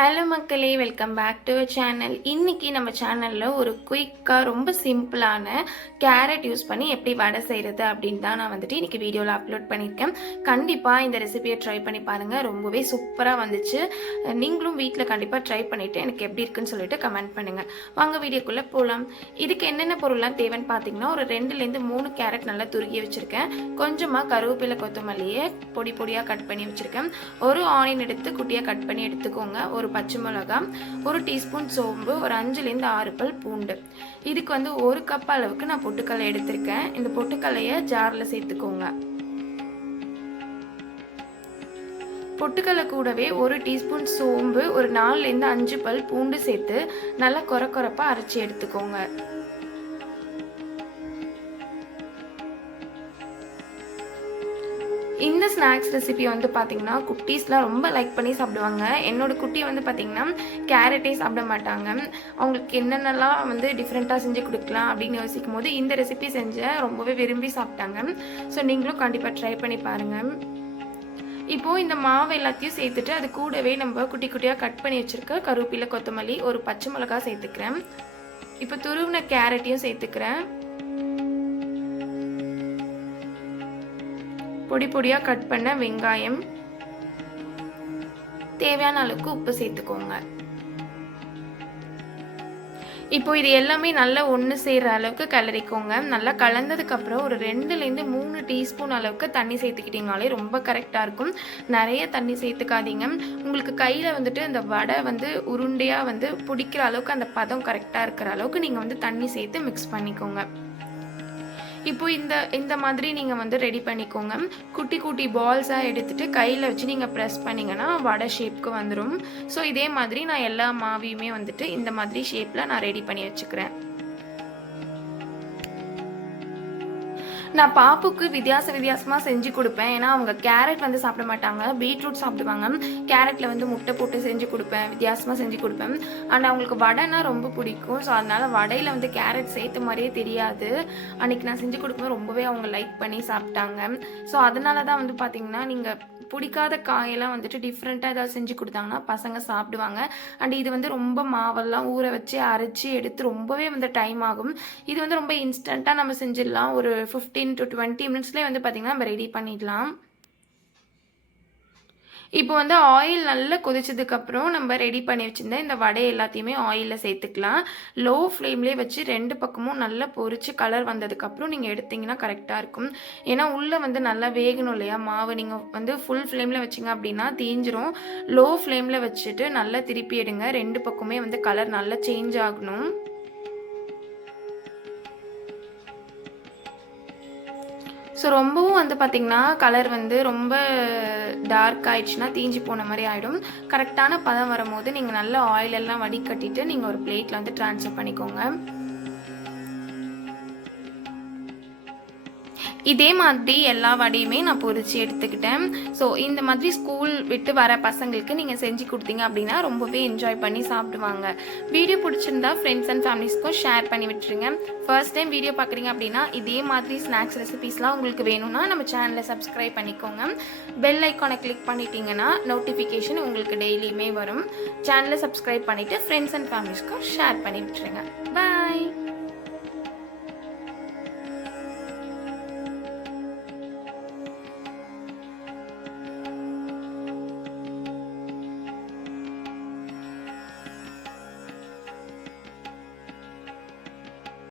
Hello மக்களே. Welcome back to channel இன்றைக்கி நம்ம சேனலில் ஒரு குயிக்காக ரொம்ப சிம்பிளான கேரட் யூஸ் பண்ணி எப்படி வடை செய்கிறது அப்படின்னு தான் நான் வந்துட்டு இன்றைக்கி வீடியோவில் அப்லோட் பண்ணியிருக்கேன். கண்டிப்பாக இந்த ரெசிபியை ட்ரை பண்ணி பாருங்கள் ரொம்பவே சூப்பராக வந்துச்சு. நீங்களும் வீட்டில் கண்டிப்பாக ட்ரை பண்ணிவிட்டு எனக்கு எப்படி இருக்குன்னு சொல்லிட்டு கமெண்ட் பண்ணுங்கள் வாங்க வீடியோக்குள்ளே போகலாம் இதுக்கு என்னென்ன பொருள்லாம் தேவைன்னு பார்த்தீங்கன்னா ஒரு ரெண்டுலேருந்து மூணு கேரட் நல்லா துருகி வச்சுருக்கேன். கொஞ்சமாக கருவேப்பிலை கொத்தமல்லியை பொடி பொடியாக கட் பண்ணி வச்சுருக்கேன். ஒரு ஆனியன் எடுத்து குட்டியாக கட் பண்ணி எடுத்துக்கோங்க. ஒரு பச்சை மிளகாய் ஒரு டீஸ்பூன் சோம்பு ஒரு அஞ்சுலேருந்து ஆறு பல் பூண்டு. இதுக்கு வந்து ஒரு கப் அளவுக்கு நான் பொட்டுக்கல்லை எடுத்திருக்கேன். இந்த பொட்டுக்கல்லையை ஜாரில் சேர்த்துக்கோங்க. பொட்டுக்கல்லை கூடவே ஒரு டீஸ்பூன் சோம்பு ஒரு நாலுலேருந்து அஞ்சு பல் பூண்டு சேர்த்து நல்லா கொர கொரப்பாக அரைச்சி எடுத்துக்கோங்க. இந்த ஸ்நாக்ஸ் ரெசிபி வந்து பார்த்தீங்கன்னா குட்டீஸ்லாம் ரொம்ப லைக் பண்ணி சாப்பிடுவாங்க. என்னோட குட்டி வந்து பார்த்தீங்கன்னா கேரட்டே சாப்பிட மாட்டாங்க. அவங்களுக்கு என்னென்னலாம் வந்து டிஃப்ரெண்ட்டாக செஞ்சு கொடுக்கலாம் அப்படின்னு யோசிக்கும் போது இந்த ரெசிபி செஞ்ச ரொம்பவே விரும்பி சாப்பிட்டாங்க. ஸோ நீங்களும் கண்டிப்பாக ட்ரை பண்ணி பாருங்கள் இப்போது இந்த மாவு எல்லாத்தையும் சேர்த்துட்டு அது கூடவே நம்ம குட்டி குட்டியாக கட் பண்ணி வச்சுருக்க கருவேப்பிலை கொத்தமல்லி ஒரு பச்சை மிளகா சேர்த்துக்கிறேன். இப்போ துருவின கேரட்டையும் சேர்த்துக்கிறேன். பொடி பொடியாக கட் பண்ண வெங்காயம். தேவையான அளவுக்கு உப்பு சேர்த்துக்கோங்க. இப்போ இது எல்லாமே நல்லா ஒன்று சேர்கிற அளவுக்கு கிளறிக்கோங்க. நல்லா கலந்ததுக்கப்புறம் ஒரு ரெண்டுலேருந்து மூணு டீஸ்பூன் அளவுக்கு தண்ணி சேர்த்துக்கிட்டிங்கனாலே ரொம்ப கரெக்டாக இருக்கும். நிறைய தண்ணி சேர்த்துக்காதீங்க. உங்களுக்கு கையில் வந்துட்டு அந்த வடை வந்து உருண்டையாக வந்து பிடிக்கிற அளவுக்கு அந்த பதம் கரெக்டாக இருக்கிற அளவுக்கு நீங்கள் வந்து தண்ணி சேர்த்து மிக்ஸ் பண்ணிக்கோங்க. இப்போ இந்த இந்த மாதிரி நீங்கள் வந்து ரெடி பண்ணிக்கோங்க. குட்டி குட்டி பால்ஸாக எடுத்துகிட்டு கையில் வச்சு நீங்கள் ப்ரெஸ் பண்ணிங்கன்னா வடை ஷேப்க்கு வந்துடும் ஸோ இதே மாதிரி நான் எல்லா மாவியுமே வந்துட்டு இந்த மாதிரி ஷேப்பில் நான் ரெடி பண்ணி வச்சுக்கிறேன். நான் பாப்புக்கு வித்தியாச வித்தியாசமாக செஞ்சு கொடுப்பேன். ஏன்னா அவங்க கேரட் வந்து சாப்பிட மாட்டாங்க. பீட்ரூட் சாப்பிடுவாங்க. கேரட்டில் வந்து முட்டை போட்டு செஞ்சு கொடுப்பேன். வித்தியாசமாக செஞ்சு கொடுப்பேன். அண்ட் அவங்களுக்கு வடைனா ரொம்ப பிடிக்கும். ஸோ அதனால் வடையில் வந்து கேரட் சேர்த்த மாதிரியே தெரியாது. அன்றைக்கி நான் செஞ்சு கொடுக்கும்போது ரொம்பவே அவங்க லைக் பண்ணி சாப்பிட்டாங்க. ஸோ அதனால தான் வந்து பார்த்திங்கன்னா நீங்கள் பிடிக்காத காயெல்லாம் வந்துட்டு டிஃப்ரெண்ட்டாக ஏதாவது செஞ்சு கொடுத்தாங்கன்னா பசங்க சாப்பிடுவாங்க. அண்ட் இது வந்து ரொம்ப மாவெல்லாம் ஊற வச்சு அரைச்சி எடுத்து ரொம்பவே வந்து டைம் ஆகும். இது வந்து ரொம்ப இன்ஸ்டண்ட்டாக நம்ம செஞ்சிடலாம். ஒரு ஃபிஃப்டீன் டு டுவெண்ட்டி மினிட்ஸ்லேயே வந்து பார்த்திங்கன்னா நம்ம ரெடி பண்ணிடலாம். இப்போ வந்து ஆயில் நல்லா கொதிச்சதுக்கப்புறம் நம்ம ரெடி பண்ணி வச்சுருந்த இந்த வடை எல்லாத்தையுமே ஆயிலில் சேர்த்துக்கலாம். லோ ஃப்ளேம்லேயே வச்சு ரெண்டு பக்கமும் நல்லா பொறிச்சு கலர் வந்ததுக்கப்புறம் நீங்கள் எடுத்திங்கன்னா கரெக்டாக இருக்கும். ஏன்னா உள்ளே வந்து நல்லா வேகணும் இல்லையா? மாவு நீங்கள் வந்து ஃபுல் ஃப்ளேமில் வச்சிங்க அப்படின்னா தீஞ்சிரும். லோ ஃப்ளேமில் வச்சுட்டு நல்லா திருப்பி எடுங்க. ரெண்டு பக்கமே வந்து கலர் நல்லா சேஞ்ச் ஆகணும். ஸோ ரொம்பவும் வந்து பார்த்திங்கன்னா கலர் வந்து ரொம்ப டார்க் ஆயிடுச்சுன்னா தீஞ்சு போன மாதிரி ஆகிடும் கரெக்டான பதம் வரும்போது நீங்கள் நல்ல ஆயிலெல்லாம் வடிகட்டிட்டு நீங்கள் ஒரு பிளேட்டில் வந்து ட்ரான்ஸ்ஃபர் பண்ணிக்கோங்க. இதே மாதிரி எல்லா வடையுமே நான் பொறிச்சு எடுத்துக்கிட்டேன். ஸோ இந்த மாதிரி ஸ்கூல் விட்டு வர பசங்களுக்கு நீங்கள் செஞ்சு கொடுத்தீங்க அப்படின்னா ரொம்பவே என்ஜாய் பண்ணி சாப்பிடுவாங்க. வீடியோ பிடிச்சிருந்தா ஃப்ரெண்ட்ஸ் அண்ட் ஃபேமிலிஸ்க்கும் ஷேர் பண்ணி விட்டுருங்க. ஃபர்ஸ்ட் டைம் வீடியோ பார்க்குறீங்க அப்படின்னா இதே மாதிரி ஸ்நாக்ஸ் ரெசிபீஸ்லாம் உங்களுக்கு வேணும்னா நம்ம சேனலை சப்ஸ்கிரைப் பண்ணிக்கோங்க. பெல் ஐக்கானை கிளிக் பண்ணிட்டீங்கன்னா நோட்டிஃபிகேஷன் உங்களுக்கு டெய்லியுமே வரும். சேனலை சப்ஸ்கிரைப் பண்ணிவிட்டு ஃப்ரெண்ட்ஸ் அண்ட் ஃபேமிலிஸ்க்கும் ஷேர் பண்ணி விட்டுருங்க. பாய்